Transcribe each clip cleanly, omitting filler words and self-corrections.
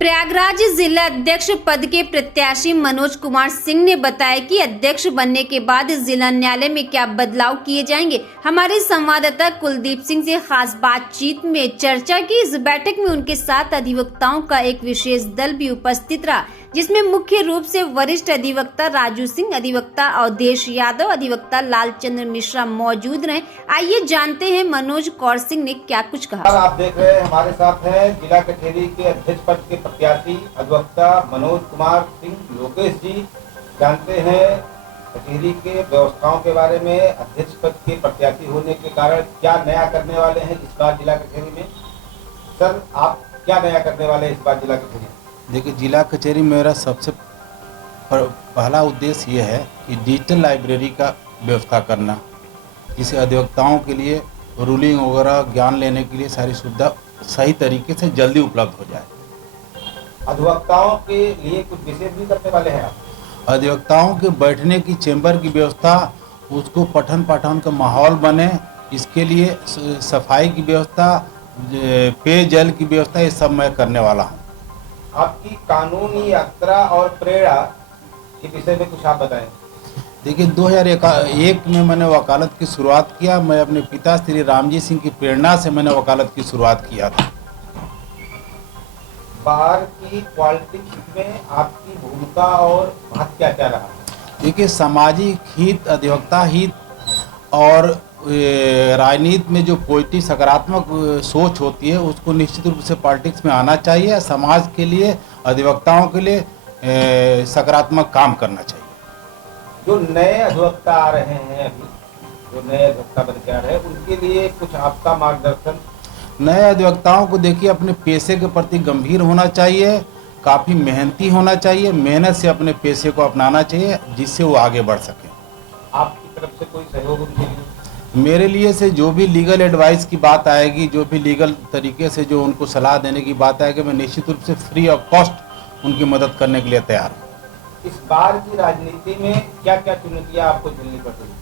प्रयागराज जिला अध्यक्ष पद के प्रत्याशी मनोज कुमार सिंह ने बताया कि अध्यक्ष बनने के बाद जिला न्यायालय में क्या बदलाव किए जाएंगे। हमारे संवाददाता कुलदीप सिंह से खास बातचीत में चर्चा की। इस बैठक में उनके साथ अधिवक्ताओं का एक विशेष दल भी उपस्थित रहा, जिसमें मुख्य रूप से वरिष्ठ अधिवक्ता राजू सिंह, अधिवक्ता अवधेश यादव, अधिवक्ता लालचंद्र मिश्रा मौजूद रहे। आइए जानते हैं मनोज कौर सिंह ने क्या कुछ कहा। आप देख रहे हैं हमारे साथ है जिला कचहरी के अध्यक्ष पद के प्रत्याशी अधिवक्ता मनोज कुमार सिंह लोकेश जी। जानते हैं कचहरी के व्यवस्थाओं के बारे में, अध्यक्ष पद के प्रत्याशी होने के कारण क्या नया करने वाले हैं इस बार जिला कचहरी में। सर, आप क्या नया करने वाले हैं इस बार जिला कचहरी में? देखिए, जिला कचहरी में मेरा सबसे पहला उद्देश्य ये है कि डिजिटल लाइब्रेरी का व्यवस्था करना, जिसे अधिवक्ताओं के लिए रूलिंग वगैरह ज्ञान लेने के लिए सारी सुविधा सही तरीके से जल्दी उपलब्ध हो जाए। अधिवक्ताओं के लिए कुछ विशेष भी करने वाले हैं आप? अधिवक्ताओं के बैठने की चेंबर की व्यवस्था, उसको पठन पाठन का माहौल बने, इसके लिए सफाई की व्यवस्था, पेयजल की व्यवस्था, ये सब मैं करने वाला हूँ। आपकी कानूनी यात्रा और प्रेरणा के विषय में कुछ आप बताएं। देखिए, 2001 में मैंने वकालत की शुरुआत किया। मैं अपने पिता श्री रामजी सिंह की प्रेरणा से मैंने वकालत की शुरुआत किया था। बार की पॉलिटिक्स में आपकी भूमिका और महत्व क्या क्या रहा? देखिए, सामाजिक हित, अधिवक्ता हित और राजनीति में जो पॉजिटिव सकारात्मक सोच होती है, उसको निश्चित रूप से पॉलिटिक्स में आना चाहिए। समाज के लिए, अधिवक्ताओं के लिए सकारात्मक काम करना चाहिए। जो नए अधिवक्ता आ रहे हैं, अभी जो नए अधिवक्ता बन के आ रहे हैं, उनके लिए कुछ आपका मार्गदर्शन? नए अधिवक्ताओं को देखिए, अपने पेशे के प्रति गंभीर होना चाहिए, काफ़ी मेहनती होना चाहिए, मेहनत से अपने पेशे को अपनाना चाहिए, जिससे वो आगे बढ़ सके। आपकी तरफ से कोई सहयोग उनके लिए? मेरे लिए से जो भी लीगल एडवाइस की बात आएगी, जो भी लीगल तरीके से जो उनको सलाह देने की बात आएगी, मैं निश्चित रूप से फ्री ऑफ कॉस्ट उनकी मदद करने के लिए तैयार हूँ। इस बार की राजनीति में क्या क्या चुनौतियाँ आपको झेलनी पड़ रही है?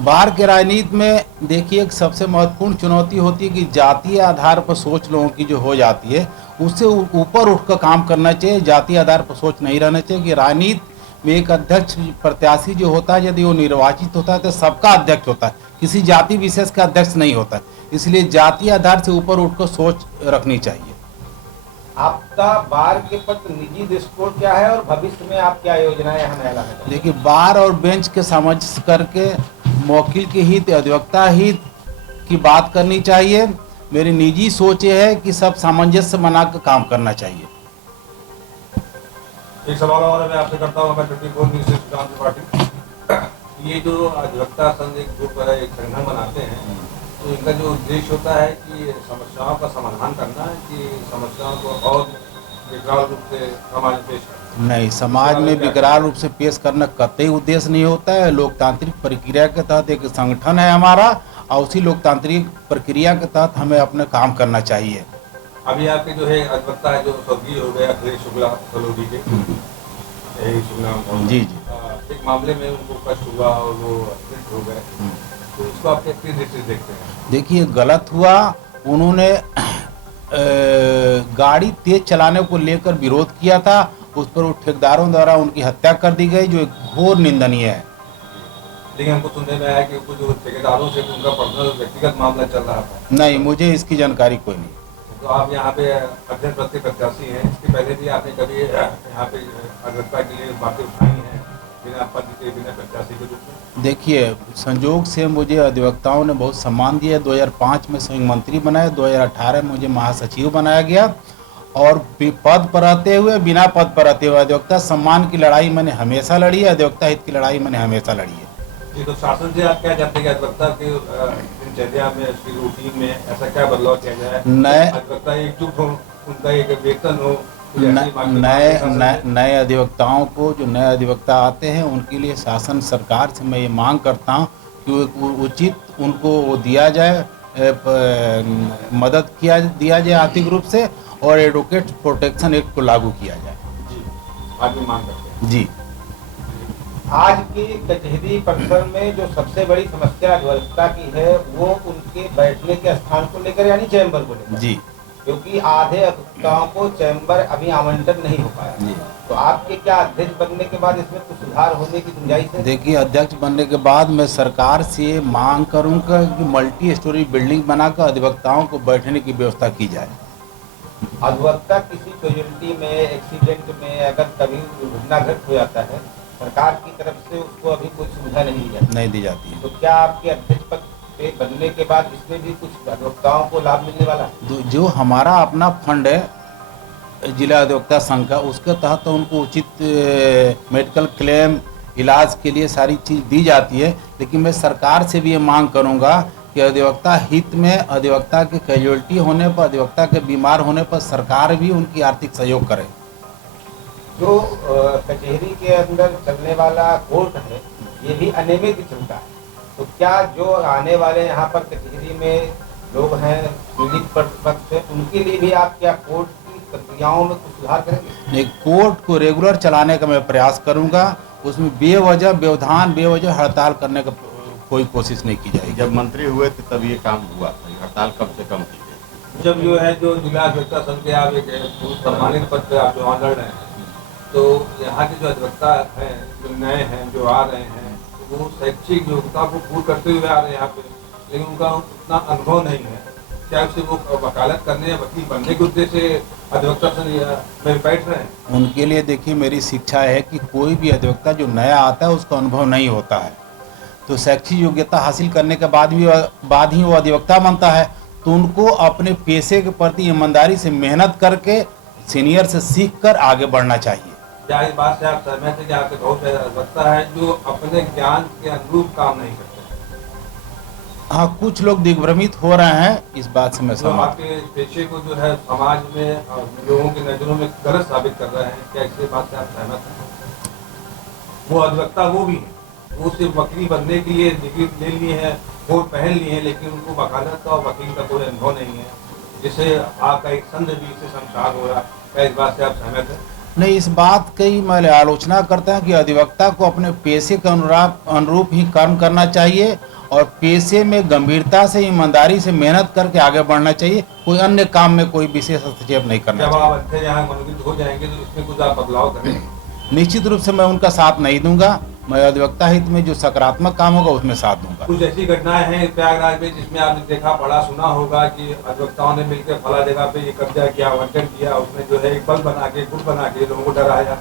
बाहर के राजनीति में देखिए, एक सबसे महत्वपूर्ण चुनौती होती है कि जातीय आधार पर सोच लोगों की जो हो जाती है, उससे ऊपर उठकर काम करना चाहिए। जातीय आधार पर सोच नहीं रहना चाहिए कि राजनीति में एक अध्यक्ष प्रत्याशी जो होता है, यदि वो निर्वाचित होता है तो सबका अध्यक्ष होता है, किसी जाति विशेष का अध्यक्ष नहीं होता है। इसलिए जातीय आधार से ऊपर उठकर सोच रखनी चाहिए। आपका बार के पत्र निजी दृष्टिकोण क्या है और भविष्य में आप क्या योजनाएं हमें लाना चाहते हैं? देखिए, बार और बेंच के सामंजस्य करके वकील के हित, अधिवक्ता हित की बात करनी चाहिए। मेरी निजी सोच ये है कि सब सामंजस्य बनाकर काम करना चाहिए। एक सवाल और मैं आपसे करता हूँ, मैं 24 न्यूज़ से सुशांत त्रिपाठी। ये जो अधिवक्ता संघ एक ग्रुप है, एक संगठन बनाते हैं, तो इनका जो उद्देश्य होता है कि समस्याओं का समाधान करना है कि समस्याओं को और विकराल रूप से समाज में पेश करना? नहीं, समाज में विकराल रूप से पेश करना कतई उद्देश्य नहीं होता है। लोकतांत्रिक प्रक्रिया के तहत एक संगठन है हमारा, और उसी लोकतांत्रिक प्रक्रिया के तहत हमें अपना काम करना चाहिए। अभी आपके जो है अधिवक्ता है, जो स्वर्गीय हो गए अखिलेश शुक्ला फलोदी के, जी, एक मामले में उनको कष्ट हुआ और वो अरेस्ट हो गए, तो इसको आप किस दृष्टि से देखते हैं? देखिए, गलत हुआ। उन्होंने गाड़ी तेज चलाने को लेकर विरोध किया था, उस पर वो ठेकेदारों द्वारा उनकी हत्या कर दी गई, जो एक घोर निंदनीय है। लेकिन हमको सुनने में आया कि कुछ जो ठेकेदारों से उनका पर्सनल व्यक्तिगत मामला चल रहा था। नहीं, मुझे इसकी जानकारी कोई नहीं। तो आप यहाँ पे अध्यक्ष पद के प्रत्याशी हैं, इसके पहले भी आपने कभी यहाँ पे अधिवक्ता के लिए बातें उठाई हैं बिना पद के, बिना प्रत्याशी के रूप में? देखिए, संजोग से मुझे अधिवक्ताओं ने बहुत सम्मान दिया। 2005 में संयुक्त मंत्री बनाया, 2018 में मुझे महासचिव बनाया गया, और पद पर रहते हुए, बिना पद पर रहते हुए अधिवक्ता सम्मान की लड़ाई मैंने हमेशा लड़ी है, अधिवक्ता हित की लड़ाई मैंने हमेशा लड़ी है। जी, तो शासन से आप क्या चाहते हैं कि अधिवक्ता के दिनचर्या में, उसकी रूटीन में ऐसा क्या बदलाव किया जाए? अधिवक्ता एकजुट हो, उनका एक वेतन हो, नए अधिवक्ताओं को, जो नए अधिवक्ता आते हैं, उनके लिए शासन सरकार से मैं ये मांग करता हूँ कि उचित उनको वो दिया जाए, मदद दिया जाए आर्थिक रूप से, और एडवोकेट प्रोटेक्शन एक्ट को लागू किया जाए। जी, आगे मांग करते हैं। जी, आज की कचहरी परिसर में जो सबसे बड़ी समस्या अधिवक्ता की है, वो उनके बैठने के स्थान को लेकर, यानी चैम्बर को लेकर। जी, क्योंकि आधे अधिवक्ताओं को चैम्बर अभी आवंटन नहीं हो पाया। जी। तो आपके क्या अध्यक्ष बनने के बाद इसमें कुछ सुधार होने की गुंजाइश है? देखिए, अध्यक्ष बनने के बाद मैं सरकार से मांग करूंगा कि मल्टी स्टोरी बिल्डिंग बनाकर अधिवक्ताओं को बैठने की व्यवस्था की जाए। अधिवक्ता किसी कैजुअलिटी में, एक्सीडेंट में अगर कभी दुर्घटनाग्रस्त हो जाता है, सरकार की तरफ से उसको अभी कोई सुविधा नहीं दी जाती है। तो क्या आपके अध्यक्ष पद पे बनने के बाद इसमें भी कुछ अधिवक्ताओं को लाभ मिलने वाला है? जो हमारा अपना फंड है जिला अधिवक्ता संघ का, उसके तहत तो उनको उचित मेडिकल क्लेम इलाज के लिए सारी चीज़ दी जाती है। लेकिन मैं सरकार से भी ये मांग करूंगा कि अधिवक्ता हित में, अधिवक्ता के कैजुअलिटी होने पर, अधिवक्ता के बीमार होने पर सरकार भी उनकी आर्थिक सहयोग करे। जो कचहरी के अंदर चलने वाला कोर्ट है, ये भी अनियमित चलता है। तो क्या जो आने वाले यहाँ पर कचहरी में लोग हैं, पीड़ित पक्ष है, उनके लिए भी आप क्या कोर्ट की प्रक्रियाओं में कुछ सुधार करेंगे? एक कोर्ट को रेगुलर चलाने का मैं प्रयास करूंगा, उसमें बेवजह व्यवधान, बेवजह हड़ताल करने का कोई कोशिश नहीं की जाएगी। जब मंत्री हुए थे तब ये काम हुआ था, हड़ताल कम से कम की गई। जब जो है जो जिला अधिवक्ता संघ के आप एक सम्मानित पद पे आप जो वहाँ लड़ रहे हैं, तो यहाँ के जो अधिवक्ता हैं, जो नए हैं, जो आ रहे हैं, वो शैक्षिक योग्यता को पूर्ण करते हुए आ रहे हैं यहाँ पे, लेकिन उनका उतना अनुभव नहीं है। क्या उससे वो वकालत करने या वकील बनने के उद्देश्य से अधिवक्ता संघ में बैठ रहे हैं? उनके लिए देखिए, मेरी शिक्षा है कि कोई भी अधिवक्ता जो नया आता है उसका अनुभव नहीं होता है, तो शैक्षिक योग्यता हासिल करने के बाद ही वो अधिवक्ता बनता है। तो उनको अपने पेशे के प्रति ईमानदारी से मेहनत करके सीनियर से सीख कर आगे बढ़ना चाहिए। क्या इस बात से आप सहमत हैं कि आपके बहुत से अधिवक्ता है जो अपने ज्ञान के अनुरूप काम नहीं करते? हाँ, कुछ लोग दिग्भ्रमित हो रहे हैं, इस बात से मैं जो सहमत हूं। आपके पेशे को जो है समाज में और लोगों की नजरों में गलत साबित कर रहे हैं, क्या इस बात से आप सहमत हैं? वो अधिवक्ता वो भी है, वो सिर्फ वकील बनने के लिए डिग्री ले लिए हैं, कोट पहन लिए हैं, लेकिन उनको वकालत का और वकील का कोई अनुभव नहीं है, जिससे आपका एक संघ भी इससे संसार हो रहा है। क्या इस बात से आप सहमत हैं? नहीं, इस बात की मैं आलोचना करता हूं कि अधिवक्ता को अपने पेशे के अनुरूप ही कर्म करना चाहिए और पेशे में गंभीरता से, ईमानदारी से मेहनत करके आगे बढ़ना चाहिए। कोई अन्य काम में कोई विशेष हस्तक्षेप नहीं करना जब चाहिए। आप अच्छे यहाँ मनोनीत हो जाएंगे तो इसमें कुछ आप बदलाव करें? निश्चित रूप से मैं उनका साथ नहीं दूंगा। मैं अधिवक्ता हित में जो सकारात्मक काम होगा उसमें साथ दूंगा। कुछ ऐसी घटनाएं हैं प्रयागराज में जिसमें आपने देखा, पढ़ा, सुना होगा कि अधिवक्ताओं ने मिलकर फला जगह पे ये कब्जा किया, आवंटन किया, उसमें जो है एक बल बना के, गुट बना के लोगों को डराया।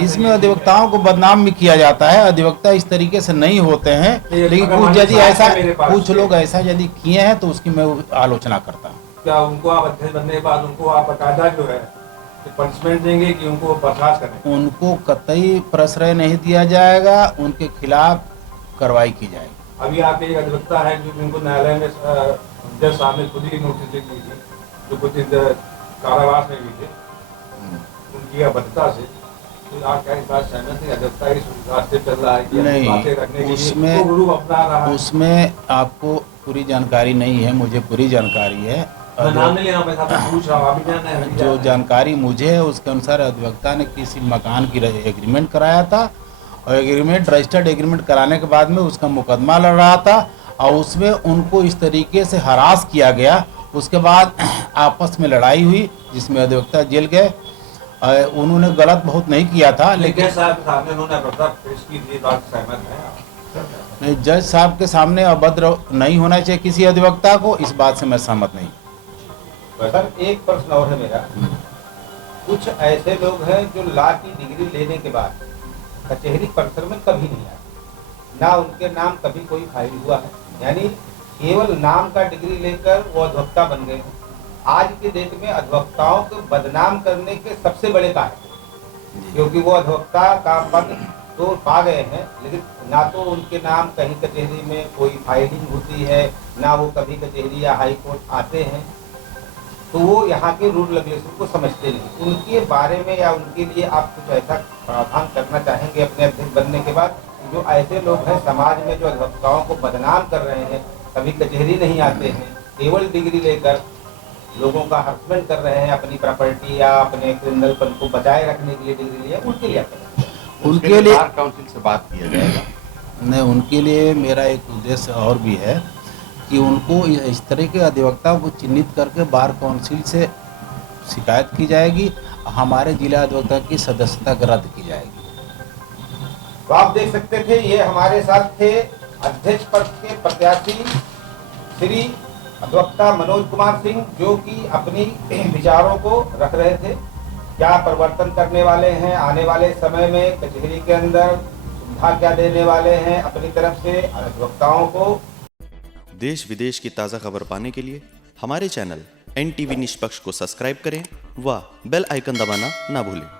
इसमें अधिवक्ताओं को बदनाम भी किया जाता है। अधिवक्ता इस तरीके से नहीं होते हैं, लेकिन कुछ यदि ऐसा, कुछ लोग ऐसा यदि किए हैं तो उसकी मैं आलोचना करता हूँ। क्या उनको आप अध्यक्ष बनने के बाद उनको आप बाकायदा जो है पनिशमेंट देंगे कि उनको बर्खास्त करें? उनको कतई प्रश्रय नहीं दिया जाएगा, उनके खिलाफ कार्रवाई की जाएगी। अभी आपके एक अधिवक्ता है जो जिनको न्यायालय में जज साहब ने खुद ही नोटिस दे दी थी, जो कुछ कारावास में भी थे, उनकी अभद्रता से। तो आप क्या इस बात सहमत हैं? अधिवक्ता इस रास्ते चल रहा है कि नहीं, बातें रखने के उसमें लिए रूप अपना रहा है? उसमें आपको पूरी जानकारी नहीं है, मुझे पूरी जानकारी है। मैं नाम नहीं लेना, मैं आपसे पूछ रहा हूँ, आप भी जान रहे हैं, जो जानकारी मुझे है उसके अनुसार अधिवक्ता ने किसी मकान की एग्रीमेंट कराया था और एग्रीमेंट, रजिस्टर्ड एग्रीमेंट कराने के बाद में उसका मुकदमा लड़ रहा था और उसमें उनको इस तरीके से हरास किया गया। उसके बाद आपस में लड़ाई हुई जिसमें अधिवक्ता जेल गए। उन्होंने गलत बहुत नहीं किया था, लेकिन जज साहब के सामने उन्होंने अभद्रता पेश की थी, बात सहमत है? जज साहब के सामने अभद्र नहीं होना चाहिए किसी अधिवक्ता को, इस बात से मैं सहमत नहीं। सर, एक प्रश्न और है मेरा। कुछ ऐसे लोग हैं जो लॉ की डिग्री लेने के बाद कचहरी परिसर में कभी नहीं आए, ना उनके नाम कभी कोई फाइल हुआ है, यानी केवल नाम का डिग्री लेकर वो अधिवक्ता बन गए हैं। आज के डेट में अधिवक्ताओं को बदनाम करने के सबसे बड़े कारण, क्योंकि वो अधिवक्ता का पद तो पा गए हैं, लेकिन ना तो उनके नाम कहीं कचहरी में कोई फाइलिंग होती है, ना वो कभी कचहरी या हाई कोर्ट आते हैं, तो वो यहाँ के रूल रेगुलेशन को समझते नहीं। उनके बारे में या उनके लिए आप कुछ ऐसा प्रावधान करना चाहेंगे अपने अध्यक्ष बनने के बाद, जो ऐसे लोग हैं समाज में जो अधिवक्ताओं को बदनाम कर रहे हैं, कभी कचहरी नहीं आते हैं, केवल डिग्री लेकर लोगों का हरासमेंट कर रहे हैं, अपनी प्रॉपर्टी या अपने क्रिमिनलपन को बचाए रखने के लिए डिग्री लिया, उनके लिए उनके लिए काउंसिल से बात किया जाएगा। नहीं, उनके लिए मेरा एक उद्देश्य और भी है कि उनको इस तरह के अधिवक्ता को चिन्हित करके बार काउंसिल से शिकायत की जाएगी, हमारे जिला अधिवक्ता की सदस्यता रद्द की जाएगी। तो आप देख सकते थे, ये हमारे साथ थे अध्यक्ष पद के प्रत्याशी श्री अधिवक्ता मनोज कुमार सिंह, जो कि अपनी विचारों को रख रहे थे। क्या परिवर्तन करने वाले हैं, आने वाले समय में कचहरी के अंदर सुविधा क्या देने वाले हैं अपनी तरफ से अधिवक्ताओं को। देश विदेश की ताज़ा खबर पाने के लिए हमारे चैनल NTV निष्पक्ष को सब्सक्राइब करें व बेल आइकन दबाना ना भूलें।